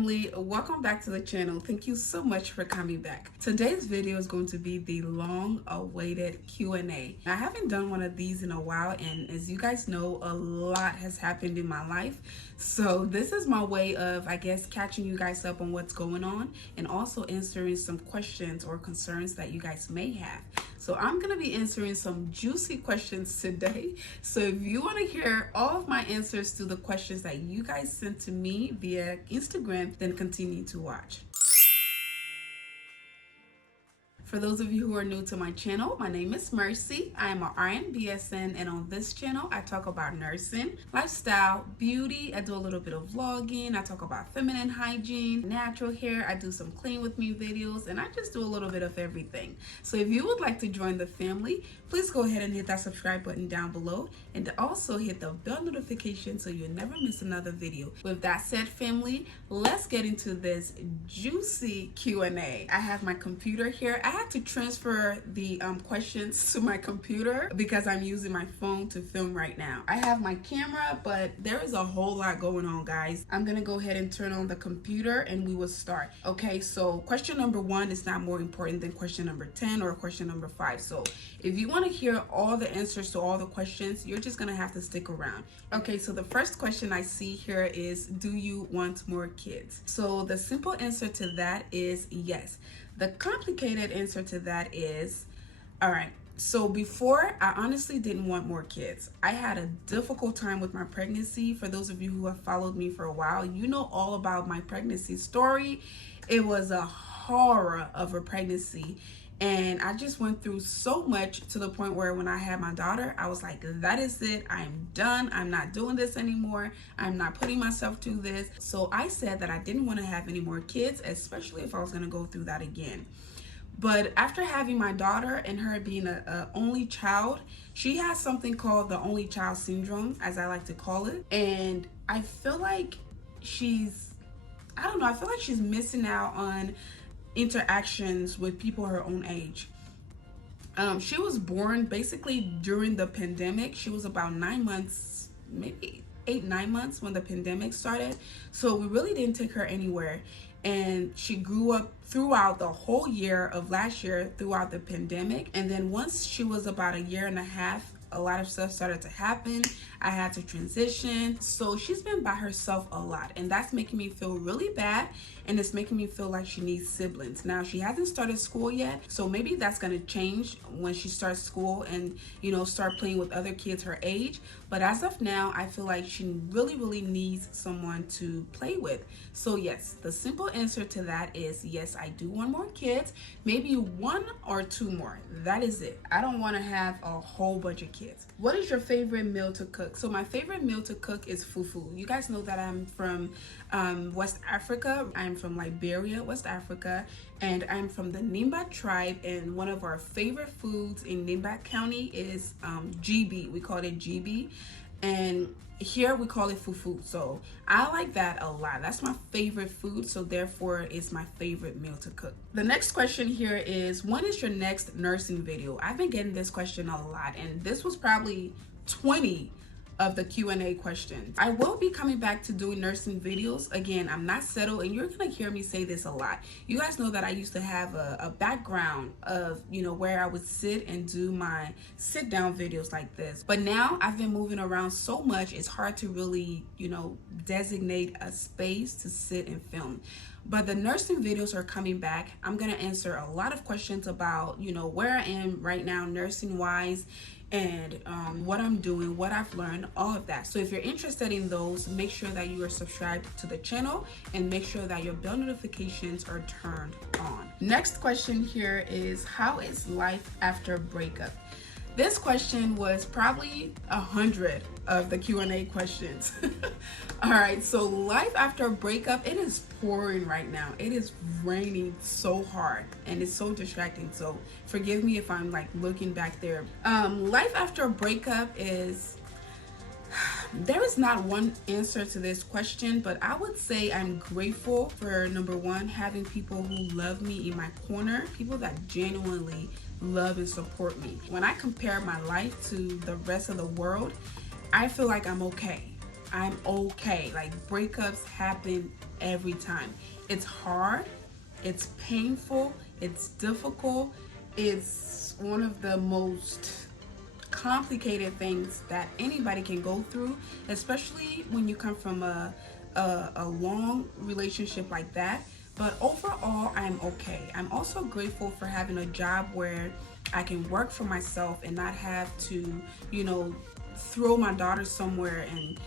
family, welcome back to the channel. Thank you so much for coming back. Today's video is going to be the long-awaited Q&A. I haven't done one of these in a while, and as you guys know, a lot has happened in my life. So this is my way of, I guess, catching you guys up on what's going on and also answering some questions or concerns that you guys may have. So I'm going to be answering some juicy questions today. So if you want to hear all of my answers to the questions that you guys sent to me via Instagram, then continue to watch. For those of you who are new to my channel, my name is Mercy. I am an RN BSN, and on this channel, I talk about nursing, lifestyle, beauty. I do a little bit of vlogging. I talk about feminine hygiene, natural hair. I do some clean with me videos, and I just do a little bit of everything. So if you would like to join the family, please go ahead and hit that subscribe button down below, and also hit the bell notification so you'll never miss another video. With that said, family, let's get into this juicy Q&A. I have my computer here. I had to transfer the questions to my computer because I'm using my phone to film right now. I have my camera, but there is a whole lot going on, guys. I'm gonna go ahead and turn on the computer and we will start. Okay, so question number 1 is not more important than question number 10 or question number 5. So if you want to hear all the answers to all the questions, you're just gonna have to stick around. Okay, so the first question I see here is, do you want more kids? So the simple answer to that is yes. The complicated answer to that is, all right, so before, I honestly didn't want more kids. I had a difficult time with my pregnancy. For those of you who have followed me for a while, you know all about my pregnancy story. It was a horror of a pregnancy. And I just went through so much to the point where when I had my daughter, I was like, that is it. I'm done. I'm not doing this anymore. I'm not putting myself through this. So I said that I didn't want to have any more kids, especially if I was going to go through that again. But after having my daughter and her being a only child, she has something called the only child syndrome, as I like to call it. And I feel like I don't know, I feel like she's missing out on interactions with people her own age. She was born basically during the pandemic. She was about 9 months, maybe 8-9 months when the pandemic started. So we really didn't take her anywhere. And she grew up throughout the whole year of last year, throughout the pandemic. And then once she was about 1.5 years, a lot of stuff started to happen. I had to transition. So she's been by herself a lot, and that's making me feel really bad, and it's making me feel like she needs siblings. Now, she hasn't started school yet, so maybe that's gonna change when she starts school and, you know, start playing with other kids her age. But as of now, I feel like she really needs someone to play with. So yes, the simple answer to that is yes, I do want more kids, maybe 1 or 2 more. That is it. I don't want to have a whole bunch of kids. What is your favorite meal to cook? So my favorite meal to cook is fufu. You guys know that I'm from West Africa. I'm from Liberia, West Africa, and I'm from the Nimba tribe, and one of our favorite foods in Nimba County is GB. We call it GB, and here we call it fufu. So I like that a lot. That's my favorite food, so therefore it's my favorite meal to cook. The next question here is, when is your next nursing video? I've been getting this question a lot, and this was probably 20 of the Q&A questions. I will be coming back to doing nursing videos. Again, I'm not settled, and you're gonna hear me say this a lot. You guys know that I used to have a background of, you know, where I would sit and do my sit down videos like this. But now I've been moving around so much, it's hard to really, you know, designate a space to sit and film. But the nursing videos are coming back. I'm gonna answer a lot of questions about, you know, where I am right now nursing wise, and what I'm doing, what I've learned, all of that. So if you're interested in those, make sure that you are subscribed to the channel and make sure that your bell notifications are turned on. Next question here is, how is life after breakup? This question was probably 100 of the Q&A questions. All right, so life after a breakup, it is pouring right now. It is raining so hard and it's so distracting. So forgive me if I'm like looking back there. Life after a breakup is, there is not one answer to this question, but I would say I'm grateful for, number 1, having people who love me in my corner, people that genuinely love and support me. When I compare my life to the rest of the world, I feel like I'm okay. I'm okay. Like, breakups happen every time. It's hard, it's painful, it's difficult, it's one of the most complicated things that anybody can go through, especially when you come from a long relationship like that. But overall, I'm okay. I'm also grateful for having a job where I can work for myself and not have to, throw my daughter somewhere and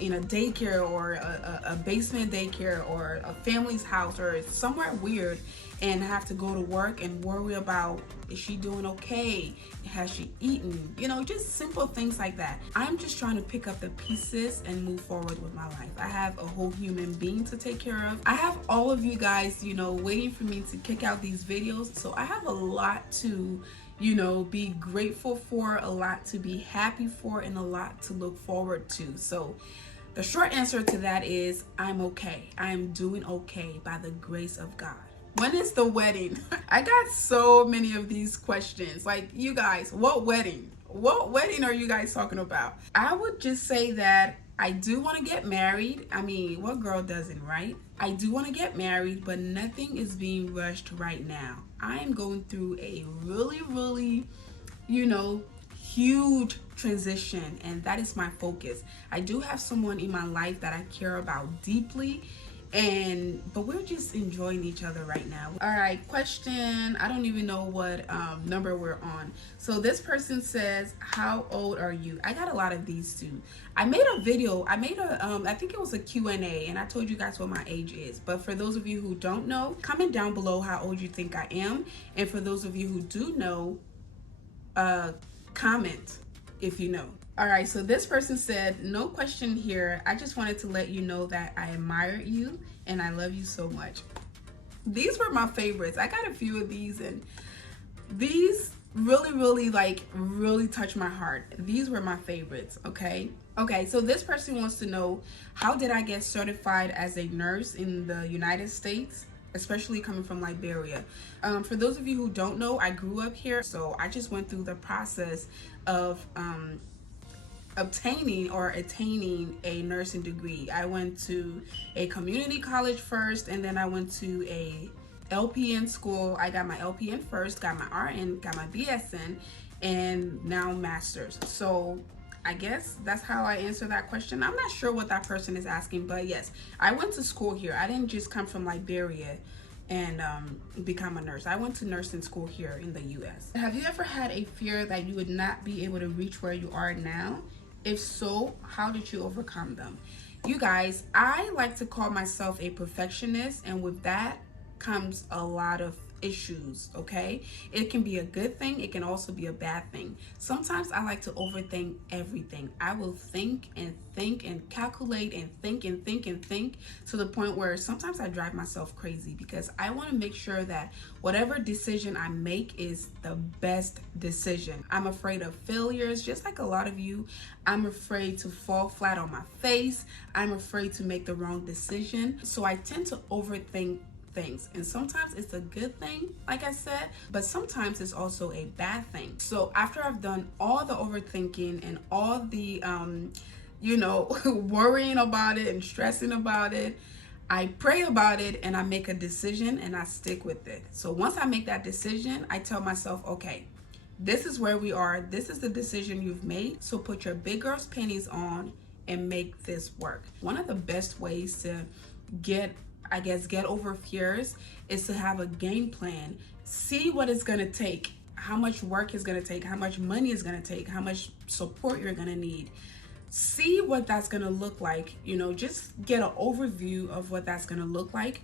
in a daycare or a basement daycare or a family's house or somewhere weird, and have to go to work and worry about, is she doing okay? Has she eaten? Just simple things like that. I'm just trying to pick up the pieces and move forward with my life. I have a whole human being to take care of. I have all of you guys, waiting for me to kick out these videos. So I have a lot to be grateful for, a lot to be happy for, and a lot to look forward to. So the short answer to that is I'm okay. I'm doing okay by the grace of God. When is the wedding? I got so many of these questions. Like, you guys, what wedding? What wedding are you guys talking about? I would just say that I do want to get married. I mean, what girl doesn't, right? I do want to get married, but nothing is being rushed right now. I am going through a really, huge transition, and that is my focus. I do have someone in my life that I care about deeply, but we're just enjoying each other right now. All right, question. I don't even know what number we're on. So this person says, how old are you? I got a lot of these too. I made a video. I think it was a Q&A, and I told you guys what my age is. But for those of you who don't know, comment down below how old you think I am. And for those of you who do know, comment if you know. All right, so this person said, no question here. I just wanted to let you know that I admire you and I love you so much. These were my favorites. I got a few of these, and these really touched my heart. These were my favorites, okay? Okay, so this person wants to know, how did I get certified as a nurse in the United States? Especially coming from Liberia. For those of you who don't know, I grew up here, so I just went through the process of obtaining or attaining a nursing degree. I went to a community college first, and then I went to a LPN school. I got my LPN first, got my RN, got my BSN, and now master's. So I guess that's how I answer that question. I'm not sure what that person is asking, but yes, I went to school here. I didn't just come from Liberia and become a nurse. I went to nursing school here in the US. Have you ever had a fear that you would not be able to reach where you are now? If so, how did you overcome them? You guys, I like to call myself a perfectionist, and with that comes a lot of issues, okay? It can be a good thing, it can also be a bad thing. Sometimes I like to overthink everything. I will think and calculate and think to the point where sometimes I drive myself crazy, because I want to make sure that whatever decision I make is the best decision. I'm afraid of failures, just like a lot of you. I'm afraid to fall flat on my face. I'm afraid to make the wrong decision. So I tend to overthink things, and sometimes it's a good thing, like I said, but sometimes it's also a bad thing. So after I've done all the overthinking and all the worrying about it and stressing about it, I pray about it and I make a decision and I stick with it. So once I make that decision, I tell myself, okay, this is where we are, this is the decision you've made, so put your big girl's panties on and make this work. One of the best ways to get over fears is to have a game plan. See what it's gonna take, how much work is gonna take, how much money is gonna take, how much support you're gonna need. See what that's gonna look like, just get an overview of what that's gonna look like,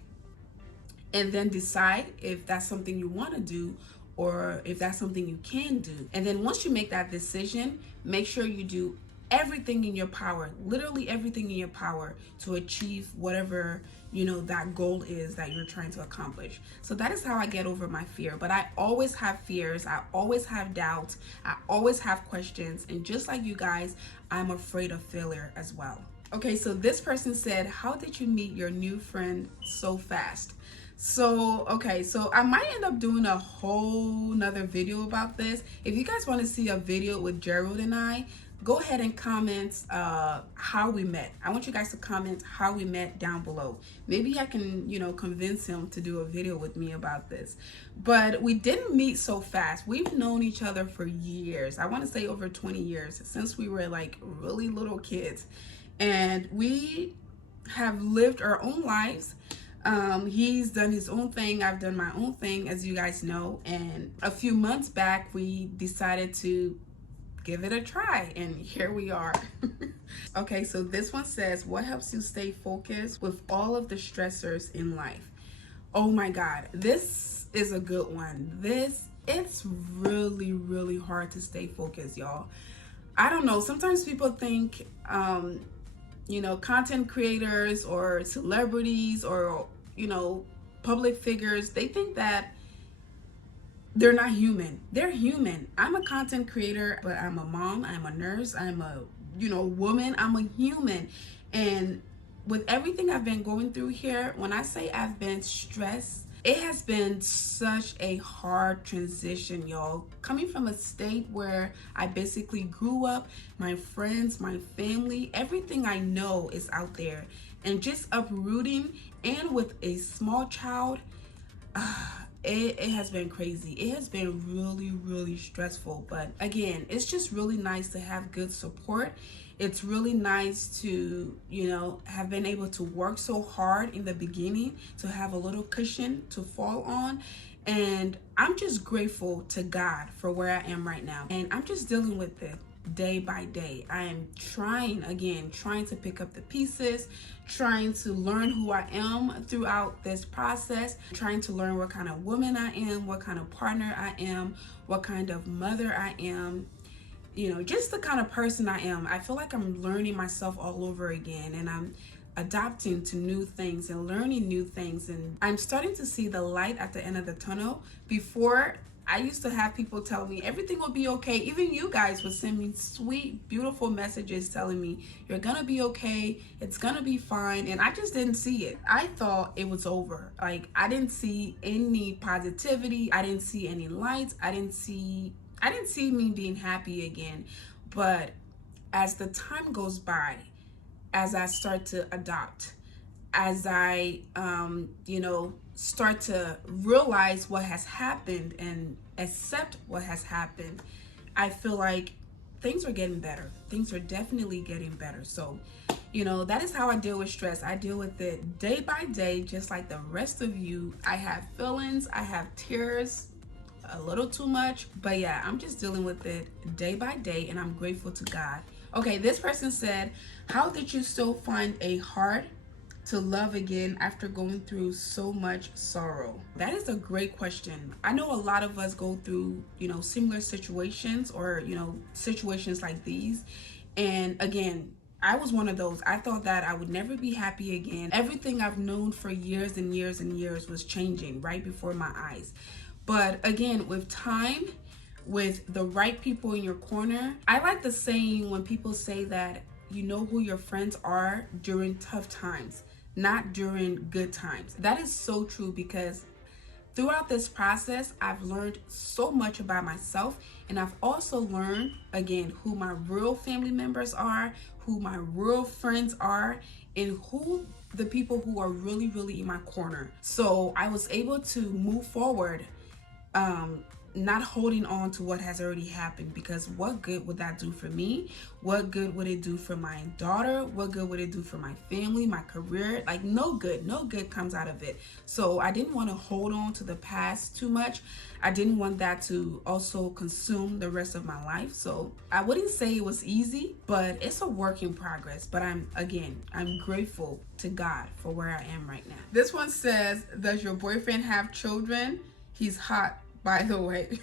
and then decide if that's something you wanna do or if that's something you can do. And then once you make that decision, make sure you do everything in your power, literally everything in your power, to achieve whatever that goal is that you're trying to accomplish. So that is how I get over my fear. But I always have fears, I always have doubts, I always have questions, and just like you guys, I'm afraid of failure as well. Okay, so this person said, how did you meet your new friend so fast? So I might end up doing a whole nother video about this. If you guys want to see a video with Gerald and I, go ahead and comment how we met. I want you guys to comment how we met down below. Maybe I can, you know, convince him to do a video with me about this. But we didn't meet so fast. We've known each other for years. I want to say over 20 years, since we were like really little kids. And we have lived our own lives. He's done his own thing, I've done my own thing, as you guys know. And a few months back, we decided to give it a try, and here we are. Okay, so this one says, what helps you stay focused with all of the stressors in life? Oh my God, this is a good one. It's really, really hard to stay focused, y'all. I don't know, sometimes people think, you know, content creators or celebrities or, you know, public figures, they think that they're not human. They're human. I'm a content creator, but I'm a mom, I'm a nurse, I'm a, you know, woman, I'm a human. And with everything I've been going through here, when I say I've been stressed, it has been such a hard transition, y'all. Coming from a state where I basically grew up, my friends, my family, everything I know is out there. And just uprooting, and with a small child, it has been crazy. It has been really, really stressful. But again, it's just really nice to have good support. It's really nice to, you know, have been able to work so hard in the beginning to have a little cushion to fall on. And I'm just grateful to God for where I am right now. And I'm just dealing with it day by day. I am trying to pick up the pieces, trying to learn who I am throughout this process, trying to learn what kind of woman I am, what kind of partner I am, what kind of mother I am, you know, just the kind of person I am. I feel like I'm learning myself all over again, and I'm adapting to new things and learning new things, and I'm starting to see the light at the end of the tunnel. Before, I used to have people tell me everything will be okay. Even you guys would send me sweet, beautiful messages telling me you're gonna be okay, it's gonna be fine, and I just didn't see it. I thought it was over. Like, I didn't see any positivity, I didn't see any lights, I didn't see me being happy again. But as the time goes by, as I start to adopt, as I, you know, start to realize what has happened and accept what has happened, I feel like things are getting better. Things are definitely getting better. So, you know, that is how I deal with stress. I deal with it day by day, just like the rest of you. I have feelings, I have tears, a little too much, but yeah, I'm just dealing with it day by day, and I'm grateful to God. Okay, this person said, how did you still find a heart to love again after going through so much sorrow? That is a great question. I know a lot of us go through, you know, similar situations, or, you know, situations like these. And again, I was one of those. I thought that I would never be happy again. Everything I've known for years and years and years was changing right before my eyes. But again, with time, with the right people in your corner, I like the saying when people say that you know who your friends are during tough times, not during good times. That is so true, because throughout this process, I've learned so much about myself, and I've also learned, again, who my real family members are, who my real friends are, and who the people who are really, really in my corner. So I was able to move forward, not holding on to what has already happened, because what good would that do for me? What good would it do for my daughter? What good would it do for my family, my career? Like, no good comes out of it. So I didn't want to hold on to the past too much. I didn't want that to also consume the rest of my life. So I wouldn't say it was easy, but it's a work in progress. But I'm grateful to God for where I am right now. This one says, does your boyfriend have children? He's hot, by the way.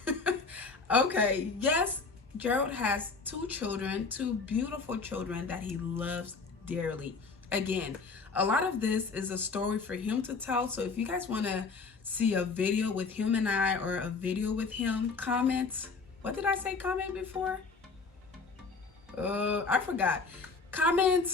Okay, yes, Gerald has 2 children, 2 beautiful children that he loves dearly. Again, a lot of this is a story for him to tell. So if you guys want to see a video with him and I, or a video with him, comment. What did I say comment before? I forgot. Comment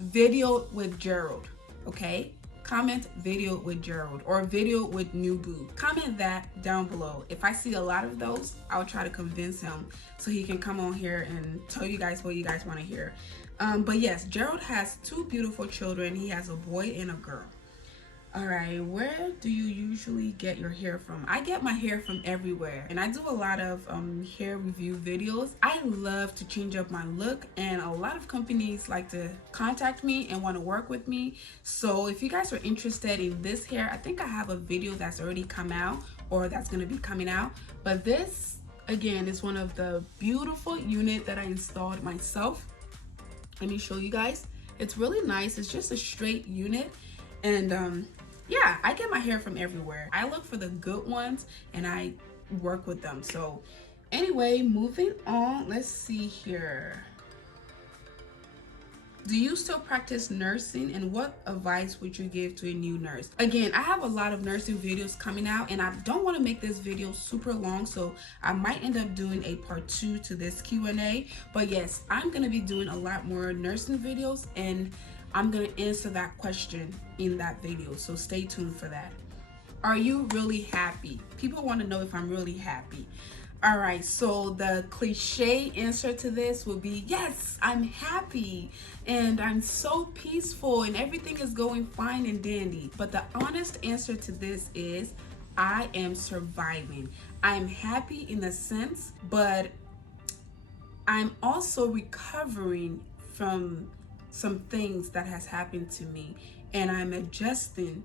video with Gerald, okay? comment video with Gerald or video with new boo. Comment that down below. If I see a lot of those, I'll try to convince him so he can come on here and tell you guys what you guys want to hear. But yes, Gerald has 2 beautiful children. He has a boy and a girl. All right, where do you usually get your hair from? I get my hair from everywhere, and I do a lot of hair review videos. I love to change up my look, and a lot of companies like to contact me and want to work with me. So if you guys are interested in this hair, I think I have a video that's already come out or that's going to be coming out. But this, again, is one of the beautiful units that I installed myself. Let me show you guys. It's really nice. It's just a straight unit, and yeah, I get my hair from everywhere. I look for the good ones and I work with them. So anyway, moving on, let's see here. Do you still practice nursing, and what advice would you give to a new nurse? Again, I have a lot of nursing videos coming out, and I don't want to make this video super long, so I might end up doing a part 2 to this Q&A. But yes, I'm going to be doing a lot more nursing videos, and I'm going to answer that question in that video, so stay tuned for that. Are you really happy? People want to know if I'm really happy. All right, so the cliche answer to this would be yes, I'm happy and I'm so peaceful and everything is going fine and dandy. But the honest answer to this is I am surviving. I'm happy in a sense, but I'm also recovering from some things that has happened to me, and I'm adjusting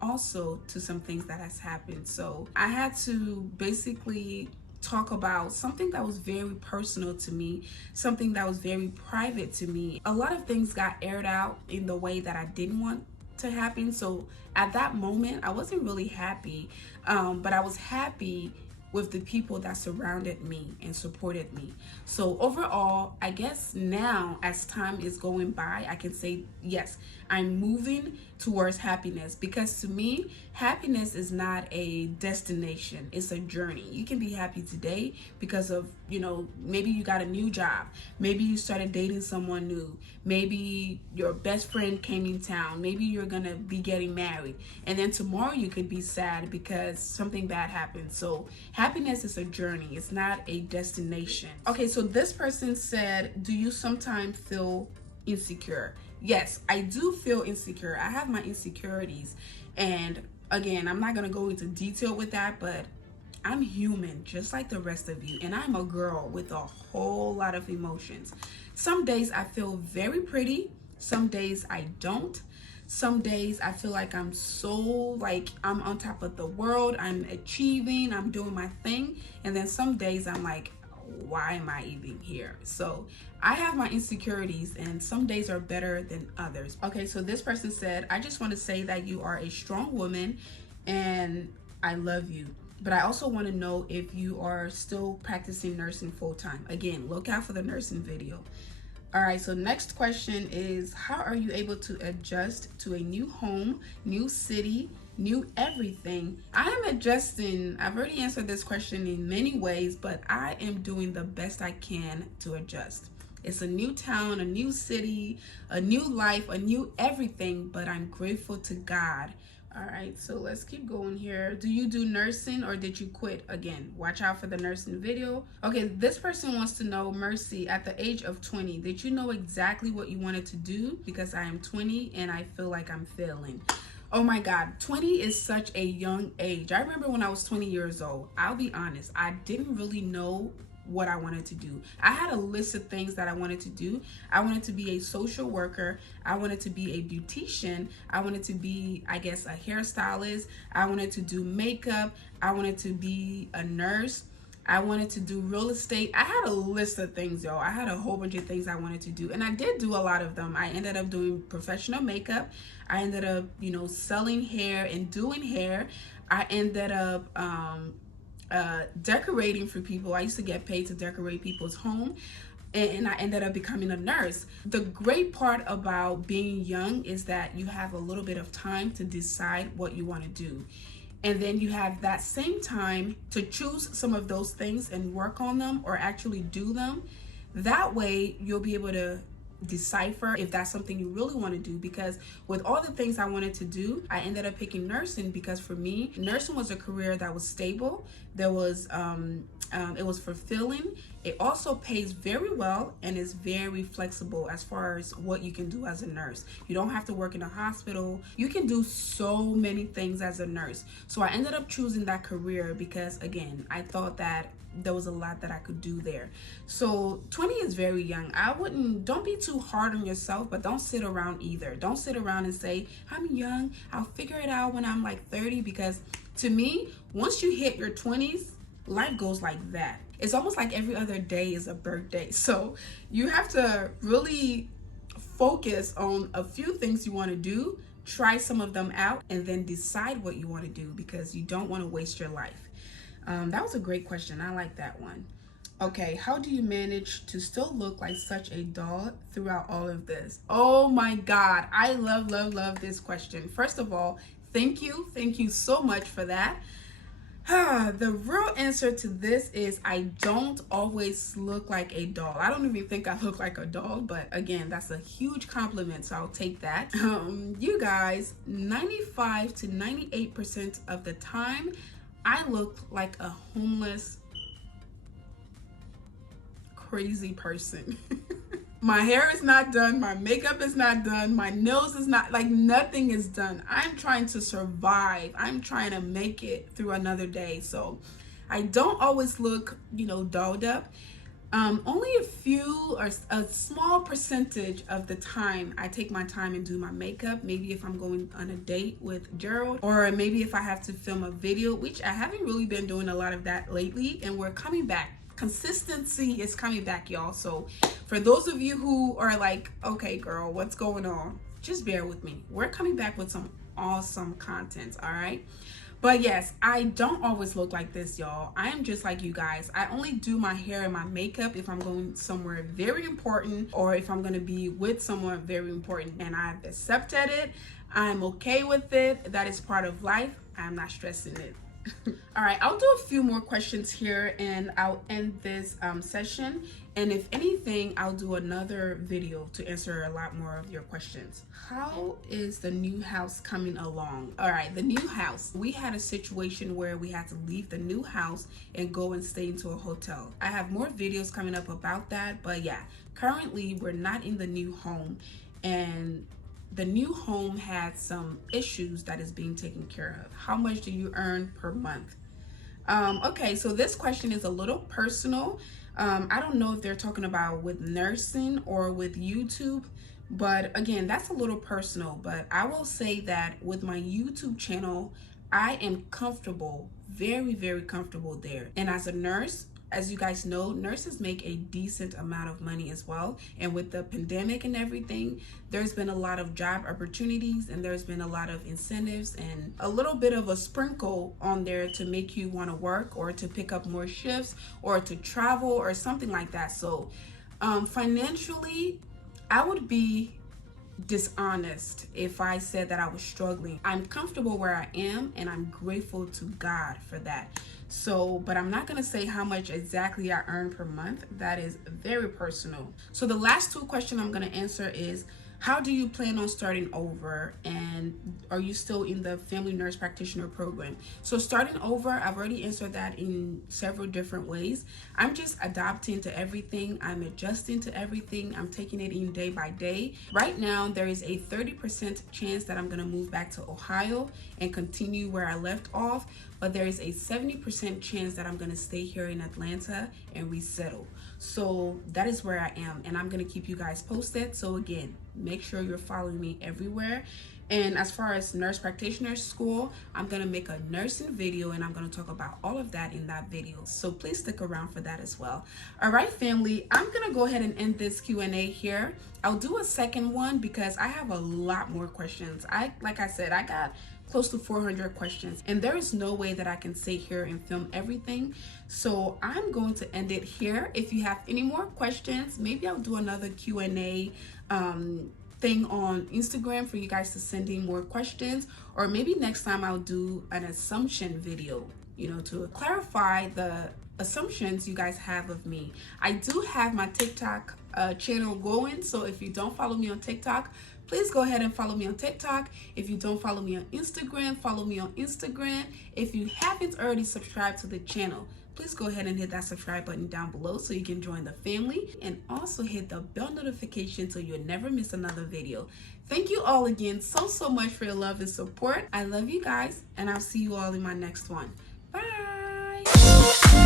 also to some things that has happened. So I had to basically talk about something that was very personal to me, something that was very private to me. A lot of things got aired out in the way that I didn't want to happen. So at that moment, I wasn't really happy, but I was happy with the people that surrounded me and supported me. So overall, I guess now as time is going by, I can say, yes, I'm moving towards happiness, because to me, happiness is not a destination, it's a journey. You can be happy today because of, you know, maybe you got a new job, maybe you started dating someone new, maybe your best friend came in town, maybe you're gonna be getting married, and then tomorrow you could be sad because something bad happened. So happiness is a journey, it's not a destination. Okay, so this person said, do you sometimes feel insecure? Yes, I do feel insecure. I have my insecurities, and again, I'm not gonna go into detail with that, but I'm human just like the rest of you, and I'm a girl with a whole lot of emotions. Some days I feel very pretty, some days I don't. Some days I feel like I'm so, like, I'm on top of the world, I'm achieving, I'm doing my thing, and then some days I'm like, why am I even here? So I have my insecurities, and some days are better than others. Okay, so this person said, I just want to say that you are a strong woman and I love you, but I also want to know if you are still practicing nursing full-time. Again, look out for the nursing video. All right, so next question is, how are you able to adjust to a new home, new city, new everything? I am adjusting. I've already answered this question in many ways, but I am doing the best I can to adjust. It's a new town, a new city, a new life, a new everything, but I'm grateful to God. All right, so let's keep going here. Do you do nursing or did you quit? Again, watch out for the nursing video. Okay, this person wants to know, Mercy, at the age of 20, did you know exactly what you wanted to do? Because I am 20 and I feel like I'm failing. Oh my God, 20 is such a young age. I remember when I was 20 years old, I'll be honest, I didn't really know what I wanted to do. I had a list of things that I wanted to do. I wanted to be a social worker. I wanted to be a beautician. I wanted to be, I guess, a hairstylist. I wanted to do makeup. I wanted to be a nurse. I wanted to do real estate. I had a list of things, y'all. I had a whole bunch of things I wanted to do, and I did do a lot of them. I ended up doing professional makeup. I ended up, selling hair and doing hair. I ended up decorating for people. I used to get paid to decorate people's home, and I ended up becoming a nurse. The great part about being young is that you have a little bit of time to decide what you want to do, and then you have that same time to choose some of those things and work on them or actually do them. That way you'll be able to decipher if that's something you really want to do, because with all the things I wanted to do, I ended up picking nursing because for me, nursing was a career that was stable. There was it was fulfilling. It also pays very well and is very flexible as far as what you can do as a nurse. You don't have to work in a hospital. You can do so many things as a nurse. So I ended up choosing that career because, again, I thought that there was a lot that I could do there. So 20 is very young. Don't be too hard on yourself, but don't sit around either. Don't sit around and say, I'm young, I'll figure it out when I'm like 30, because to me, once you hit your 20s, life goes like that. It's almost like every other day is a birthday. So you have to really focus on a few things you want to do, try some of them out, and then decide what you want to do, because you don't want to waste your life. That was a great question. I like that one. Okay, how do you manage to still look like such a doll throughout all of this? Oh my God, I love this question. First of all, thank you so much for that. The real answer to this is I don't always look like a doll. I don't even think I look like a doll, but again, that's a huge compliment, so I'll take that. You guys, 95 to 98% of the time, I look like a homeless, crazy person. My hair is not done, my makeup is not done, my nails is not, like, nothing is done. I'm trying to survive. I'm trying to make it through another day. So I don't always look, dolled up. Only a few or a small percentage of the time I take my time and do my makeup. Maybe if I'm going on a date with Gerald, or maybe if I have to film a video, which I haven't really been doing a lot of that lately, and we're coming back. Consistency is coming back, y'all. So for those of you who are like, okay girl, what's going on, just bear with me. We're coming back with some awesome content, all right? But yes, I don't always look like this, y'all. I am just like you guys. I only do my hair and my makeup if I'm going somewhere very important, or if I'm going to be with someone very important, and I've accepted it. I'm okay with it. That is part of life. I'm not stressing it. All right, I'll do a few more questions here and I'll end this session. And if anything, I'll do another video to answer a lot more of your questions. How is the new house coming along? All right, the new house. We had a situation where we had to leave the new house and go and stay into a hotel. I have more videos coming up about that, but yeah, currently we're not in the new home, and the new home had some issues that is being taken care of. How much do you earn per month? Okay, so this question is a little personal. I don't know if they're talking about with nursing or with YouTube, but again, that's a little personal. But I will say that with my YouTube channel, I am comfortable, very comfortable there. And as a nurse, as you guys know, nurses make a decent amount of money as well. And with the pandemic and everything, there's been a lot of job opportunities, and there's been a lot of incentives and a little bit of a sprinkle on there to make you want to work or to pick up more shifts or to travel or something like that. So financially, I would be dishonest if I said that I was struggling. I'm comfortable where I am, and I'm grateful to God for that. So, but I'm not going to say how much exactly I earn per month. That is very personal. So the last two questions I'm going to answer is, how do you plan on starting over, and are you still in the family nurse practitioner program? So starting over, I've already answered that in several different ways. I'm just adapting to everything. I'm adjusting to everything. I'm taking it in day by day. Right now, there is a 30% chance that I'm going to move back to Ohio and continue where I left off, but there is a 70% chance that I'm going to stay here in Atlanta and resettle. So that is where I am, and I'm going to keep you guys posted. So again, make sure you're following me everywhere. And as far as nurse practitioner school, I'm going to make a nursing video, and I'm going to talk about all of that in that video. So please stick around for that as well. All right, family, I'm going to go ahead and end this Q&A here. I'll do a second one because I have a lot more questions. Like I said, I got close to 400 questions, and there is no way that I can sit here and film everything. So I'm going to end it here. If you have any more questions, maybe I'll do another Q&A thing on Instagram for you guys to send in more questions, or maybe next time I'll do an assumption video, to clarify the assumptions you guys have of me. I do have my TikTok channel going. So if you don't follow me on TikTok, please go ahead and follow me on TikTok. If you don't follow me on Instagram, follow me on Instagram. If you haven't already subscribed to the channel, please go ahead and hit that subscribe button down below so you can join the family, and also hit the bell notification so you'll never miss another video. Thank you all again so much for your love and support. I love you guys, and I'll see you all in my next one. Bye.